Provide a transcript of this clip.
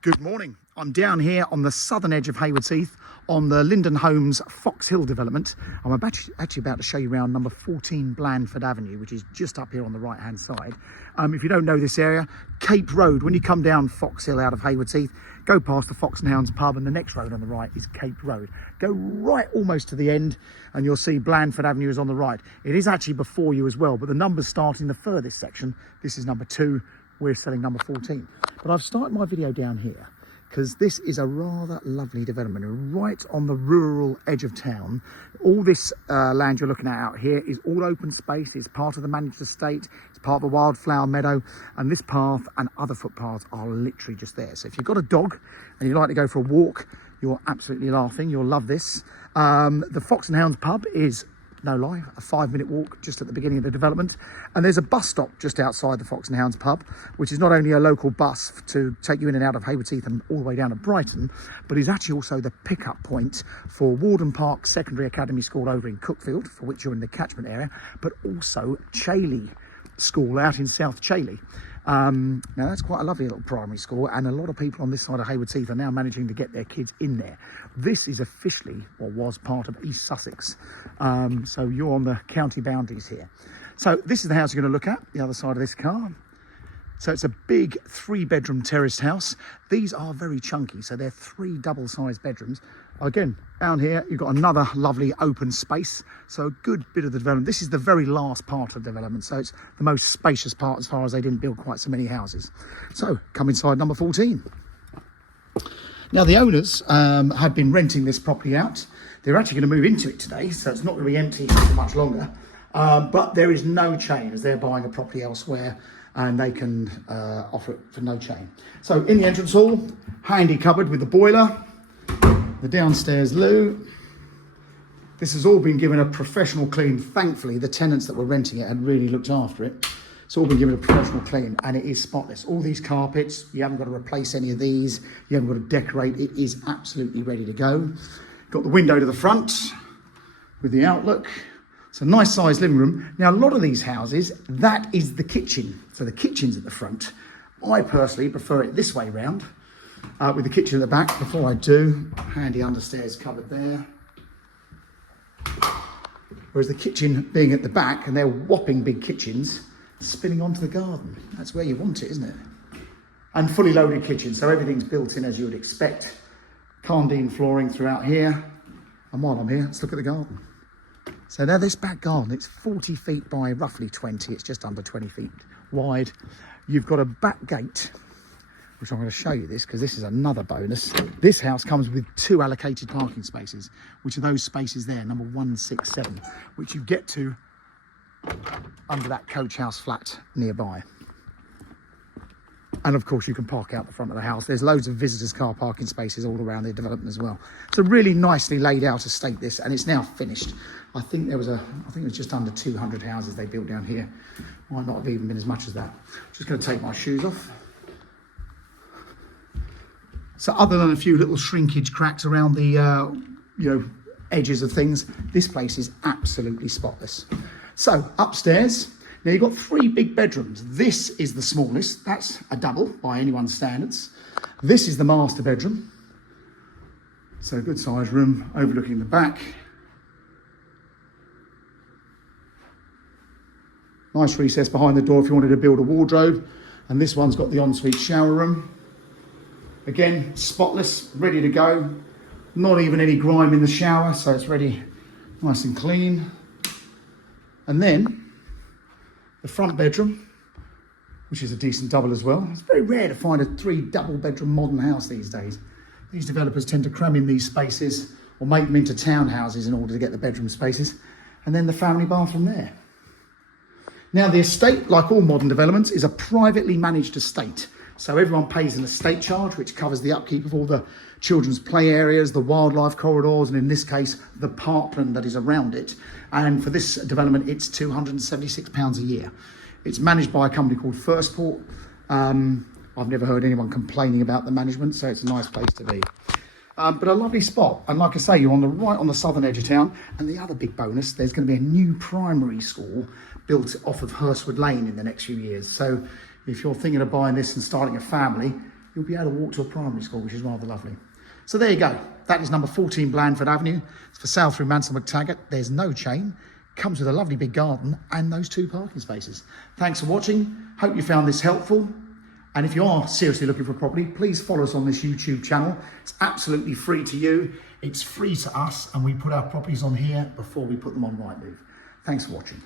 Good morning. I'm down here on the southern edge of Haywards Heath on the Linden Homes Fox Hill development. I'm actually about to show you around number 14 Blanford Avenue, which is just up here on the right hand side. If you don't know this area, Cape Road, when you come down Fox Hill out of Haywards Heath, go past the Fox and Hounds pub and the next road on the right is Cape Road. Go right almost to the end and you'll see Blanford Avenue is on the right. It is actually before you as well, but the numbers start in the furthest section. This is number 2. We're selling number 14. But I've started my video down here because this is a rather lovely development right on the rural edge of town. All this land you're looking at out here is all open space. It's part of the managed estate. It's part of the wildflower meadow. And this path and other footpaths are literally just there. So if you've got a dog and you like to go for a walk, you're absolutely laughing. You'll love this. The Fox and Hounds pub is, no lie, a 5-minute walk just at the beginning of the development. And there's a bus stop just outside the Fox and Hounds pub, which is not only a local bus to take you in and out of Haywards Heath and all the way down to Brighton, but is actually also the pickup point for Warden Park Secondary Academy School over in Cookfield, for which you're in the catchment area, but also Chailey School out in South Chailey. Now that's quite a lovely little primary school, and a lot of people on this side of Haywards Heath are now managing to get their kids in there. This is officially, or was, part of East Sussex, so you're on the county boundaries here. So this is the house you're going to look at, the other side of this car. So it's a big 3-bedroom terraced house. These are very chunky, so they're 3 double-sized bedrooms. Again, down here, you've got another lovely open space. So a good bit of the development. This is the very last part of development, so it's the most spacious part as far as they didn't build quite so many houses. So come inside number 14. Now the owners have been renting this property out. They're actually going to move into it today, so it's not going to be empty for much longer. But there is no chain as they're buying a property elsewhere, and they can offer it for no chain. So in the entrance hall, handy cupboard with the boiler, the downstairs loo. This has all been given a professional clean. Thankfully, the tenants that were renting it had really looked after it. It's all been given a professional clean, and it is spotless. All these carpets, you haven't got to replace any of these. You haven't got to decorate. It is absolutely ready to go. Got the window to the front with the outlook. It's a nice sized living room. Now, a lot of these houses, that is the kitchen. So the kitchen's at the front. I personally prefer it this way round, with the kitchen at the back. Before I do, handy understairs cupboard there. Whereas the kitchen being at the back, and they're whopping big kitchens, spinning onto the garden. That's where you want it, isn't it? And fully loaded kitchen, so everything's built in as you would expect. Cardine flooring throughout here. And while I'm here, let's look at the garden. So now this back garden, it's 40 feet by roughly 20. It's just under 20 feet wide. You've got a back gate, which I'm going to show you this because this is another bonus. This house comes with 2 allocated parking spaces, which are those spaces there, number 167, which you get to under that coach house flat nearby. And of course you can park out the front of the house. There's loads of visitors car parking spaces all around the development as well. It's a really nicely laid out estate this, and it's now finished. I think it was just under 200 houses they built down here. Might not have even been as much as that. I'm just going to take my shoes off. So other than a few little shrinkage cracks around the edges of things, this place is absolutely spotless. So upstairs, now you've got 3 big bedrooms. This is the smallest. That's a double by anyone's standards. This is the master bedroom. So a good sized room overlooking the back. Nice recess behind the door if you wanted to build a wardrobe. And this one's got the ensuite shower room. Again, spotless, ready to go. Not even any grime in the shower, so it's ready, nice and clean. And then the front bedroom, which is a decent double as well. It's very rare to find a 3 double bedroom modern house these days. These developers tend to cram in these spaces or make them into townhouses in order to get the bedroom spaces. And then the family bathroom there. Now the estate, like all modern developments, is a privately managed estate. So everyone pays an estate charge, which covers the upkeep of all the children's play areas, the wildlife corridors, and in this case, the parkland that is around it. And for this development, it's £276 a year. It's managed by a company called Firstport. I've never heard anyone complaining about the management, so it's a nice place to be. But a lovely spot. And like I say, you're right on the southern edge of town. And the other big bonus, there's going to be a new primary school built off of Hurstwood Lane in the next few years. So if you're thinking of buying this and starting a family, you'll be able to walk to a primary school, which is rather lovely. So there you go. That is number 14 Blanford Avenue. It's for sale through Mansell McTaggart. There's no chain. Comes with a lovely big garden and those 2 parking spaces. Thanks for watching. Hope you found this helpful. And if you are seriously looking for a property, please follow us on this YouTube channel. It's absolutely free to you. It's free to us, and we put our properties on here before we put them on Rightmove. Thanks for watching.